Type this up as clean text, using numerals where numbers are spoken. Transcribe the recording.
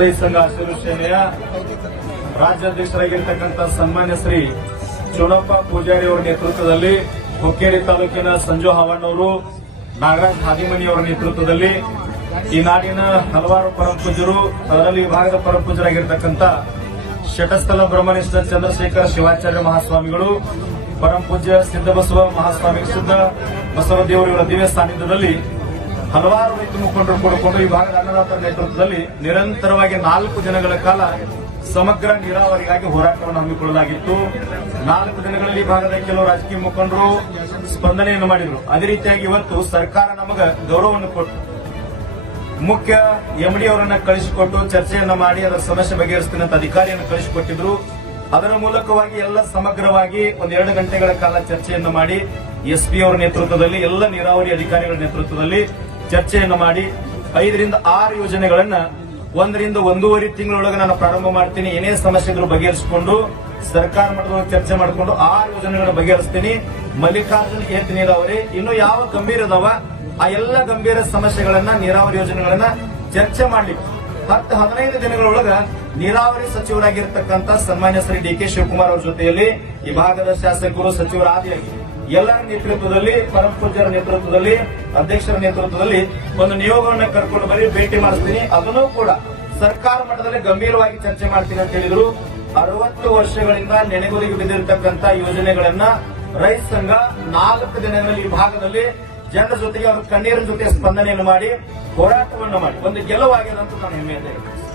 ರೈತ ಸಂಘ ಹಸಿರು ಸೇನೆಯ ರಾಜ್ಯಾಧ್ಯಕ್ಷರಾಗಿರ್ತಕ್ಕಂಥ ಸನ್ಮಾನ್ಯ ಶ್ರೀ ಚುನಪ್ಪ ಪೂಜಾರಿ ಅವರ ನೇತೃತ್ವದಲ್ಲಿ ಹುಕ್ಕೇರಿ ತಾಲೂಕಿನ ಸಂಜು ಹಾವಣ್ಣವರು, ನಾಗರಾಜ್ ಹಾದಿಮನಿ ಅವರ ನೇತೃತ್ವದಲ್ಲಿ ಈ ನಾಡಿನ ಹಲವಾರು ಪರಮಪೂಜ್ಯರು, ಅದರಲ್ಲಿ ವಿಭಾಗದ ಪರಮಪೂಜ್ಯರಾಗಿರ್ತಕ್ಕಂಥ ಶಟಸ್ಥಲ ಬ್ರಹ್ಮನಿಷ್ಠ ಚಂದ್ರಶೇಖರ ಶಿವಾಚಾರ್ಯ ಮಹಾಸ್ವಾಮಿಗಳು, ಪರಮಪೂಜ್ಯ ಸಿದ್ದಬಸವ ಮಹಾಸ್ವಾಮಿ, ಸಿದ್ದ ಬಸವದೇವರು ಇವರ ದಿವ್ಯ ಸಾನ್ನಿಧ್ಯದಲ್ಲಿ ಹಲವಾರು ರೈತ ಮುಖಂಡರು ಕೂಡಿಕೊಂಡು ಈ ಭಾಗದ ಅನ್ನದಾತರ ನೇತೃತ್ವದಲ್ಲಿ ನಿರಂತರವಾಗಿ 4 ದಿನಗಳ ಕಾಲ ಸಮಗ್ರ ನೀರಾವರಿಗಾಗಿ ಹೋರಾಟವನ್ನು ಹಮ್ಮಿಕೊಳ್ಳಲಾಗಿತ್ತು. 4 ದಿನಗಳಲ್ಲಿ ಈ ಭಾಗದ ಕೆಲವು ರಾಜಕೀಯ ಮುಖಂಡರು ಸ್ಪಂದನೆಯನ್ನು ಮಾಡಿದರು. ಅದೇ ರೀತಿಯಾಗಿ ಇವತ್ತು ಸರ್ಕಾರ ನಮಗ ಗೌರವವನ್ನು ಕೊಟ್ಟು ಮುಖ್ಯ ಎಂಡಿ ಅವರನ್ನ ಕಳಿಸಿಕೊಟ್ಟು ಚರ್ಚೆಯನ್ನ ಮಾಡಿ ಅದರ ಸಮಸ್ಯೆ ಬಗೆಹರಿಸ್ತೀನಿ ಅಂತ ಅಧಿಕಾರಿಯನ್ನು ಕಳಿಸಿಕೊಟ್ಟಿದ್ರು. ಅದರ ಮೂಲಕವಾಗಿ ಎಲ್ಲ ಸಮಗ್ರವಾಗಿ 1-2 ಗಂಟೆಗಳ ಕಾಲ ಚರ್ಚೆಯನ್ನು ಮಾಡಿ ಎಸ್ಪಿ ಅವರ ನೇತೃತ್ವದಲ್ಲಿ ಎಲ್ಲ ನೀರಾವರಿ ಅಧಿಕಾರಿಗಳ ನೇತೃತ್ವದಲ್ಲಿ ಚರ್ಚೆಯನ್ನು ಮಾಡಿ 5 ರಿಂದ 6 ಯೋಜನೆಗಳನ್ನ 1 ರಿಂದ 1.5 ತಿಂಗಳೊಳಗೆ ನಾನು ಪ್ರಾರಂಭ ಮಾಡ್ತೀನಿ. ಏನೇ ಸಮಸ್ಯೆ ಇದ್ರೂ ಬಗೆಹರಿಸಿಕೊಂಡು ಸರ್ಕಾರ ಮಟ್ಟದಲ್ಲಿ ಚರ್ಚೆ ಮಾಡಿಕೊಂಡು 6 ಯೋಜನೆಗಳನ್ನ ಬಗೆಹರಿಸ್ತೀನಿ. ಮಲ್ಲಿಕಾರ್ಜುನ್ ಏತ್ ನೀರಾವರಿ ಇನ್ನು ಯಾವ ಗಂಭೀರ ಅದಾವ ಆ ಎಲ್ಲ ಗಂಭೀರ ಸಮಸ್ಯೆಗಳನ್ನ ನೀರಾವರಿ ಯೋಜನೆಗಳನ್ನ ಚರ್ಚೆ ಮಾಡ್ಲಿಕ್ಕೆ 10-15 ದಿನಗಳೊಳಗ ನೀರಾವರಿ ಸಚಿವರಾಗಿರ್ತಕ್ಕಂಥ ಸನ್ಮಾನ್ಯ ಶ್ರೀ ಡಿ.ಕೆ. ಶಿವಕುಮಾರ್ ಅವರ ಜೊತೆಯಲ್ಲಿ ಈ ಭಾಗದ ಶಾಸಕರು, ಸಚಿವರ ಆದಿಯಾಗಿ ಎಲ್ಲರ ನೇತೃತ್ವದಲ್ಲಿ, ಪರಮಪೂಜ್ಯರ ನೇತೃತ್ವದಲ್ಲಿ, ಅಧ್ಯಕ್ಷರ ನೇತೃತ್ವದಲ್ಲಿ ಒಂದು ನಿಯೋಗವನ್ನು ಕರ್ಕೊಂಡು ಬರೀ ಭೇಟಿ ಮಾಡಿಸ್ತೀನಿ. ಅದನ್ನು ಕೂಡ ಸರ್ಕಾರ ಮಟ್ಟದಲ್ಲಿ ಗಂಭೀರವಾಗಿ ಚರ್ಚೆ ಮಾಡ್ತೀನಿ ಅಂತ ಹೇಳಿದ್ರು. 60 ವರ್ಷಗಳಿಂದ ನೆನೆಗುದಿಗೆ ಬಿದ್ದಿರತಕ್ಕಂಥ ಯೋಜನೆಗಳನ್ನ ರೈತ ಸಂಘ 4 ದಿನಗಳಲ್ಲಿ ಈ ಭಾಗದಲ್ಲಿ ಜನರ ಜೊತೆಗೆ ಅವರ ಕಣ್ಣೀರಿನ ಜೊತೆ ಸ್ಪಂದನೆಯನ್ನು ಮಾಡಿ ಹೋರಾಟವನ್ನು ಮಾಡಿ ಒಂದು ಗೆಲುವಾಗಿದೆ ಅಂತ ನಾನು ಹೆಮ್ಮೆಯಿಂದ ಹೇಳ್ತೀನಿ.